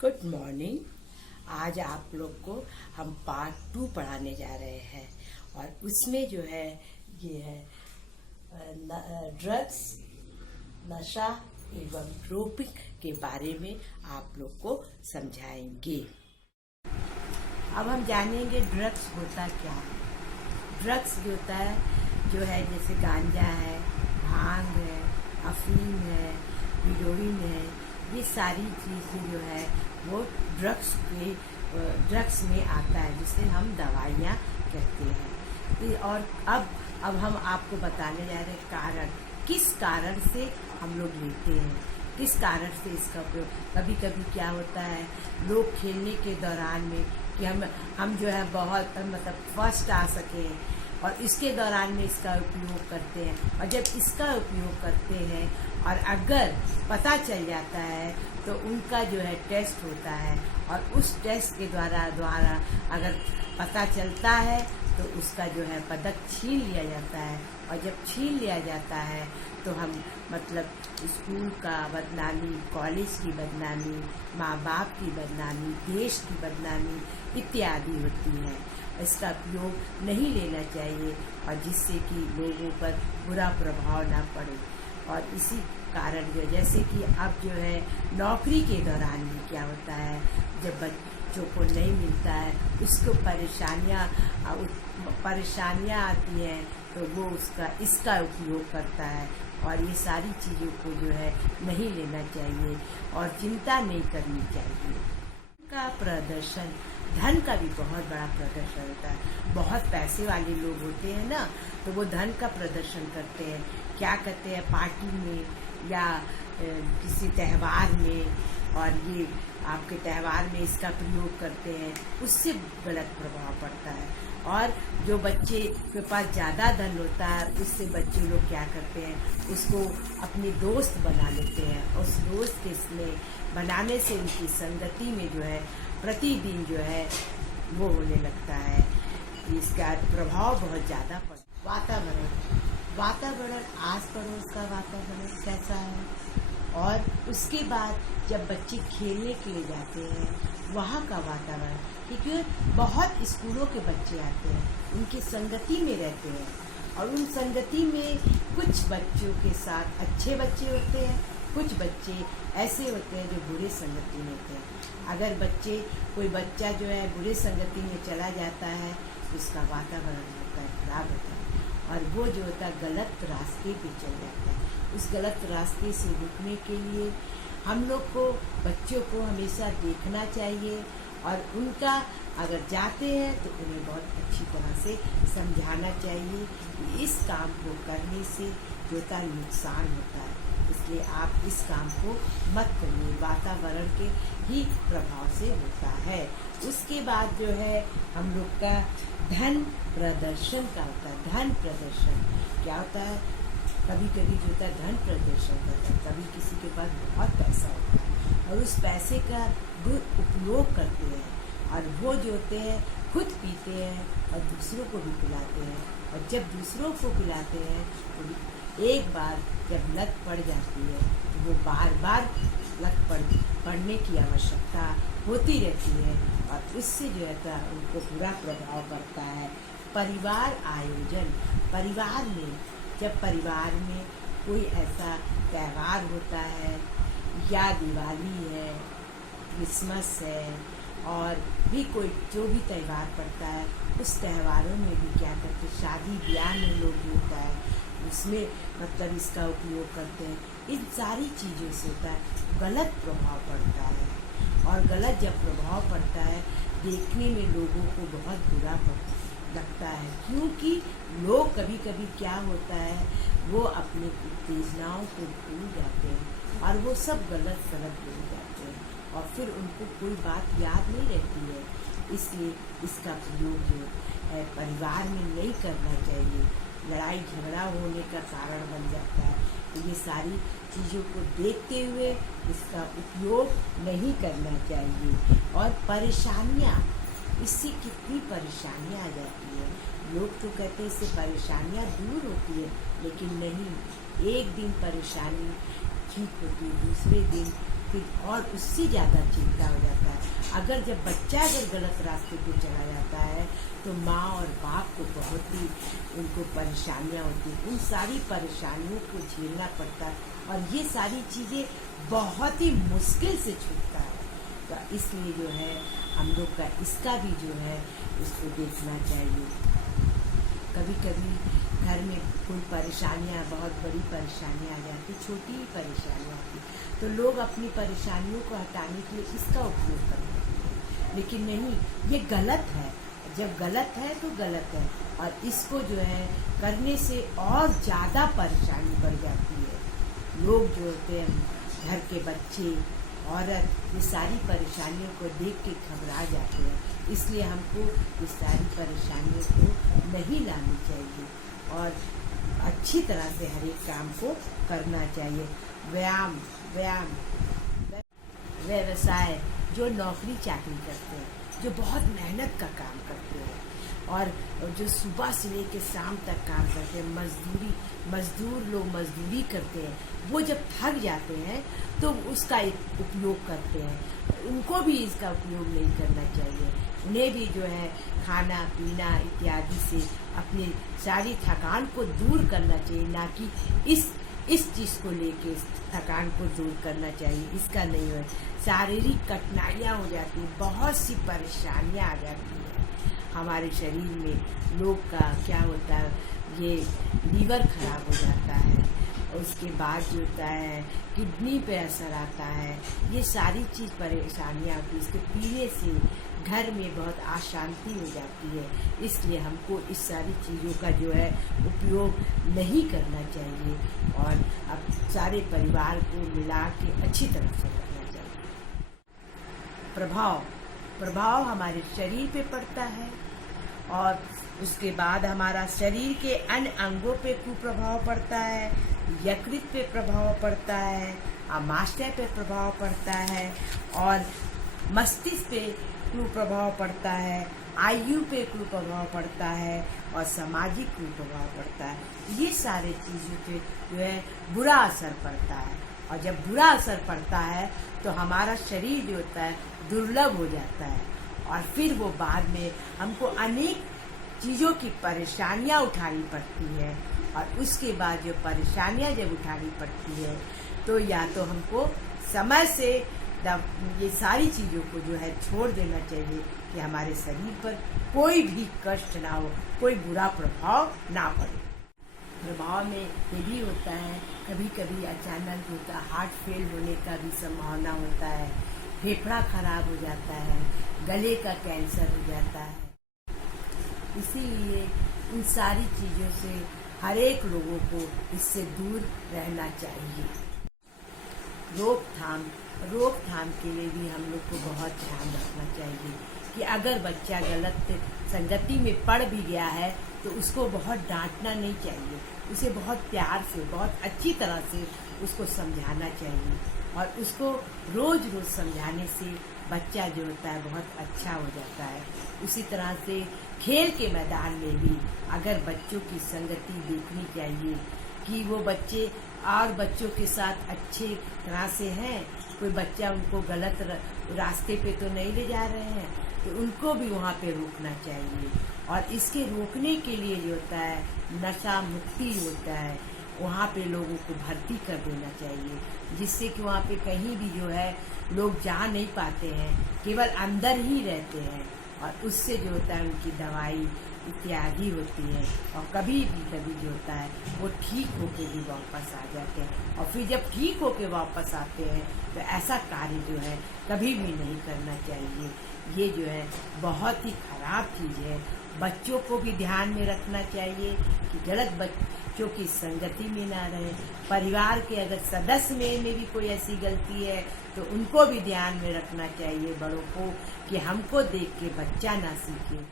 Good morning. आज आप लोग को हम पार्ट 2 पढ़ाने जा रहे हैं और उसमें जो है ये है ड्रग्स, नशा एवं डोपिंग के बारे में आप लोग को समझाएंगे। अब हम जानेंगे ड्रग्स होता क्या है। ड्रग्स जो होता है जो है जैसे गांजा है, भांग है, अफीम है, हीरोइन है, ये सारी चीज़ें जो है वो ड्रग्स में आता है, जिसे हम दवाइयाँ कहते हैं। और अब हम आपको बताने जा रहे हैं कारण, किस कारण से हम लोग लेते हैं, किस कारण से इसका उपयोग। कभी कभी क्या होता है, लोग खेलने के दौरान में कि हम जो है बहुत मतलब फर्स्ट आ सके और इसके दौरान में इसका उपयोग करते हैं। और जब इसका उपयोग करते हैं और अगर पता चल जाता है तो उनका जो है टेस्ट होता है और उस टेस्ट के द्वारा अगर पता चलता है तो उसका जो है पदक छीन लिया जाता है। और जब छीन लिया जाता है तो हम मतलब स्कूल का बदनामी, कॉलेज की बदनामी, माँ बाप की बदनामी, देश की बदनामी इत्यादि होती है। इसका उपयोग नहीं लेना चाहिए और जिससे कि लोगों पर बुरा प्रभाव ना पड़े। और इसी कारण जो जैसे कि अब जो है नौकरी के दौरान भी क्या होता है, जब बच्चों को नहीं मिलता है उसको परेशानियाँ आती हैं तो वो इसका उपयोग करता है। और ये सारी चीज़ों को जो है नहीं लेना चाहिए और चिंता नहीं करनी चाहिए। का प्रदर्शन, धन का भी बहुत बड़ा प्रदर्शन होता है। बहुत पैसे वाले लोग होते हैं ना, तो वो धन का प्रदर्शन करते हैं। क्या करते हैं, पार्टी में या किसी त्यौहार में, और ये आपके त्यौहार में इसका प्रयोग करते हैं, उससे गलत प्रभाव पड़ता है। और जो बच्चे के पास ज़्यादा धन होता है उससे बच्चे लोग क्या करते हैं, उसको अपने दोस्त बना लेते हैं। उस दोस्त के इसमें बनाने से उनकी संगति में जो है प्रतिदिन जो है वो होने लगता है। इसका प्रभाव बहुत ज़्यादा पड़ता है। वातावरण आस पड़ोस का वातावरण कैसा है, और उसके बाद जब बच्चे खेलने के लिए जाते हैं वहाँ का वातावरण, क्योंकि बहुत स्कूलों के बच्चे आते हैं, उनकी संगति में रहते हैं और उन संगति में कुछ बच्चों के साथ अच्छे बच्चे होते हैं, कुछ बच्चे ऐसे होते हैं जो बुरे संगति में होते हैं। अगर कोई बच्चा जो है बुरे संगति में चला जाता है तो उसका वातावरण होता है खराब होता है और वो जो होता है गलत रास्ते पे चल जाता है। उस गलत रास्ते से रुकने के लिए हम लोग को बच्चों को हमेशा देखना चाहिए और उनका अगर जाते हैं तो उन्हें बहुत अच्छी तरह से समझाना चाहिए कि इस काम को करने से जो का नुकसान होता है, इसलिए आप इस काम को मत करिए। वातावरण के ही प्रभाव से होता है। उसके बाद जो है हम लोग का धन प्रदर्शन का होता है। धन प्रदर्शन क्या होता है, कभी कभी जो होता है धन प्रदर्शन करता है, कभी किसी के पास बहुत पैसा होता है और उस पैसे का दुरुपयोग करते हैं और वो जो होते हैं खुद पीते हैं और दूसरों को भी पिलाते हैं। और जब दूसरों को पिलाते हैं तो एक बार जब लत पड़ जाती है तो वो बार बार लत पड़ने की आवश्यकता होती रहती है और इससे जो है उनको बुरा प्रभाव पड़ता है। परिवार आयोजन, जब परिवार में कोई ऐसा त्यौहार होता है या दिवाली है, क्रिसमस है और भी कोई जो भी त्यौहार पड़ता है, उस त्योहारों में भी क्या करते हैं, शादी ब्याह में लोग जो होता है उसमें मतलब इसका उपयोग करते हैं। इन सारी चीज़ों से होता है गलत प्रभाव पड़ता है और गलत जब प्रभाव पड़ता है देखने में लोगों को बहुत बुरा लगता है, क्योंकि लोग कभी कभी क्या होता है वो अपने उत्तेजनाओं को भूल जाते हैं और वो सब गलत भूल जाते हैं और फिर उनको कोई बात याद नहीं रहती है। इसलिए इसका प्रयोग जो है परिवार में नहीं करना चाहिए, लड़ाई झगड़ा होने का कारण बन जाता है। तो ये सारी चीज़ों को देखते हुए इसका उपयोग नहीं करना चाहिए। और परेशानियाँ, इससे कितनी परेशानियाँ आ जाती है। लोग तो कहते हैं इससे परेशानियाँ दूर होती है, लेकिन नहीं, एक दिन परेशानी ठीक होती है, दूसरे दिन फिर और उससे ज़्यादा चिंता हो जाता है। अगर जब बच्चा गलत रास्ते पे चला जाता है तो माँ और बाप को बहुत ही उनको परेशानियाँ होती हैं। उन सारी परेशानियों को झेलना पड़ता है और ये सारी चीज़ें बहुत ही मुश्किल से छूटता है। तो इसलिए जो है हम लोग का इसका भी जो है उसको देखना चाहिए। कभी कभी घर में कोई परेशानियाँ, बहुत बड़ी परेशानियाँ आ जाती, छोटी ही परेशानियाँ आती, तो लोग अपनी परेशानियों को हटाने के लिए इसका उपयोग करते हैं। लेकिन नहीं, ये गलत है। जब गलत है तो गलत है और इसको जो है करने से और ज़्यादा परेशानी बढ़ जाती है। लोग जो होते हैं, घर के बच्चे, औरत, ये सारी परेशानियों को देख के घबरा जाते हैं। इसलिए हमको ये सारी परेशानियों को नहीं लानी चाहिए और अच्छी तरह से हर एक काम को करना चाहिए। व्यायाम, व्यवसाय, जो नौकरी चाकरी करते हैं, जो बहुत मेहनत का काम करते हैं और जो सुबह से लेकर शाम तक काम करते हैं, मजदूर लोग मजदूरी करते हैं, वो जब थक जाते हैं तो उसका उपयोग करते हैं। उनको भी इसका उपयोग नहीं करना चाहिए। उन्हें भी जो है खाना पीना इत्यादि से अपनी सारी थकान को दूर करना चाहिए, ना कि इस चीज़ को लेके थकान को दूर करना चाहिए। इसका नहीं है, शारीरिक कठिनाइयाँ हो जाती हैं, बहुत सी परेशानियाँ आ जाती हैं हमारे शरीर में। लोग का क्या होता है, ये लीवर खराब हो जाता है और उसके बाद जो होता है किडनी पे असर आता है। ये सारी चीज़ परेशानियाँ आती है। इसके पीने से घर में बहुत अशांति हो जाती है। इसलिए हमको इस सारी चीज़ों का जो है उपयोग नहीं करना चाहिए और अब सारे परिवार को मिला के अच्छी तरह से रखना चाहिए। प्रभाव हमारे शरीर पे पड़ता है और उसके बाद हमारा शरीर के अन्य अंगों पे कुप्रभाव पड़ता है, यकृत पे प्रभाव पड़ता है, आमाशय पे प्रभाव पड़ता है और मस्तिष्क पे कुप्रभाव पड़ता है, आयु पे कुप्रभाव पड़ता है और सामाजिक कुप्रभाव पड़ता है। ये सारे चीज़ों पे जो है बुरा असर पड़ता है और जब बुरा असर पड़ता है तो हमारा शरीर जो होता है दुर्लभ हो जाता है और फिर वो बाद में हमको अनेक चीज़ों की परेशानियां उठानी पड़ती है और उसके बाद जो परेशानियां जब उठानी पड़ती है तो या तो हमको समय से ये सारी चीज़ों को जो है छोड़ देना चाहिए कि हमारे शरीर पर कोई भी कष्ट ना हो, कोई बुरा प्रभाव ना पड़े। प्रभाव में ये भी होता है, कभी कभी अचानक होता है, हार्ट फेल होने का भी संभावना होता है, फेफड़ा खराब हो जाता है, गले का कैंसर हो जाता है। इसीलिए इन सारी चीज़ों से हर एक लोगों को इससे दूर रहना चाहिए। रोकथाम के लिए भी हम लोग को बहुत ध्यान रखना चाहिए कि अगर बच्चा गलत संगति में पड़ भी गया है तो उसको बहुत डांटना नहीं चाहिए, उसे बहुत प्यार से, बहुत अच्छी तरह से उसको समझाना चाहिए और उसको रोज़ समझाने से बच्चा जो होता है बहुत अच्छा हो जाता है। उसी तरह से खेल के मैदान में भी अगर बच्चों की संगति देखनी चाहिए कि वो बच्चे और बच्चों के साथ अच्छे तरह से हैं, कोई बच्चा उनको गलत रास्ते पे तो नहीं ले जा रहे हैं, तो उनको भी वहाँ पे रोकना चाहिए। और इसके रोकने के लिए जो होता है नशा मुक्ति होता है, वहाँ पे लोगों को भर्ती कर देना चाहिए, जिससे कि वहाँ पे कहीं भी जो है लोग जा नहीं पाते हैं, केवल अंदर ही रहते हैं और उससे जो होता है उनकी दवाई इत्यादि होती है और कभी जो होता है वो ठीक होके भी वापस आ जाते हैं और फिर जब ठीक होके वापस आते हैं तो ऐसा कार्य जो है कभी भी नहीं करना चाहिए। ये जो है बहुत ही खराब चीज़ है। बच्चों को भी ध्यान में रखना चाहिए कि गलत बच्चों की संगति में ना रहे। परिवार के अगर सदस्य में भी कोई ऐसी गलती है तो उनको भी ध्यान में रखना चाहिए, बड़ों को, कि हमको देख के बच्चा ना सीखे।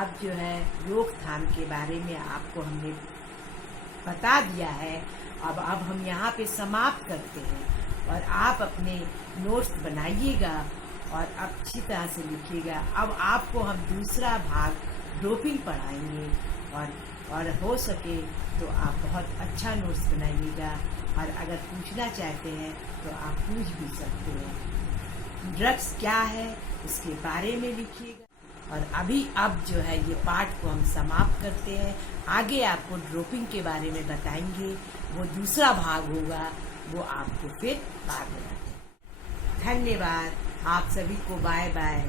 अब जो है रोकथाम के बारे में आपको हमने बता दिया है। अब हम यहाँ पे समाप्त करते हैं और आप अपने नोट्स बनाइएगा और अच्छी तरह से लिखिएगा। अब आपको हम दूसरा भाग डोपिंग पढ़ाएंगे और हो सके तो आप बहुत अच्छा नोट्स बनाइएगा और अगर पूछना चाहते हैं तो आप पूछ भी सकते हैं। ड्रग्स क्या है उसके बारे में लिखिएगा। और अब जो है ये पाठ को हम समाप्त करते हैं। आगे आपको ड्रॉपिंग के बारे में बताएंगे, वो दूसरा भाग होगा, वो आपको फिर बाद में बताएंगे। धन्यवाद, आप सभी को बाय बाय।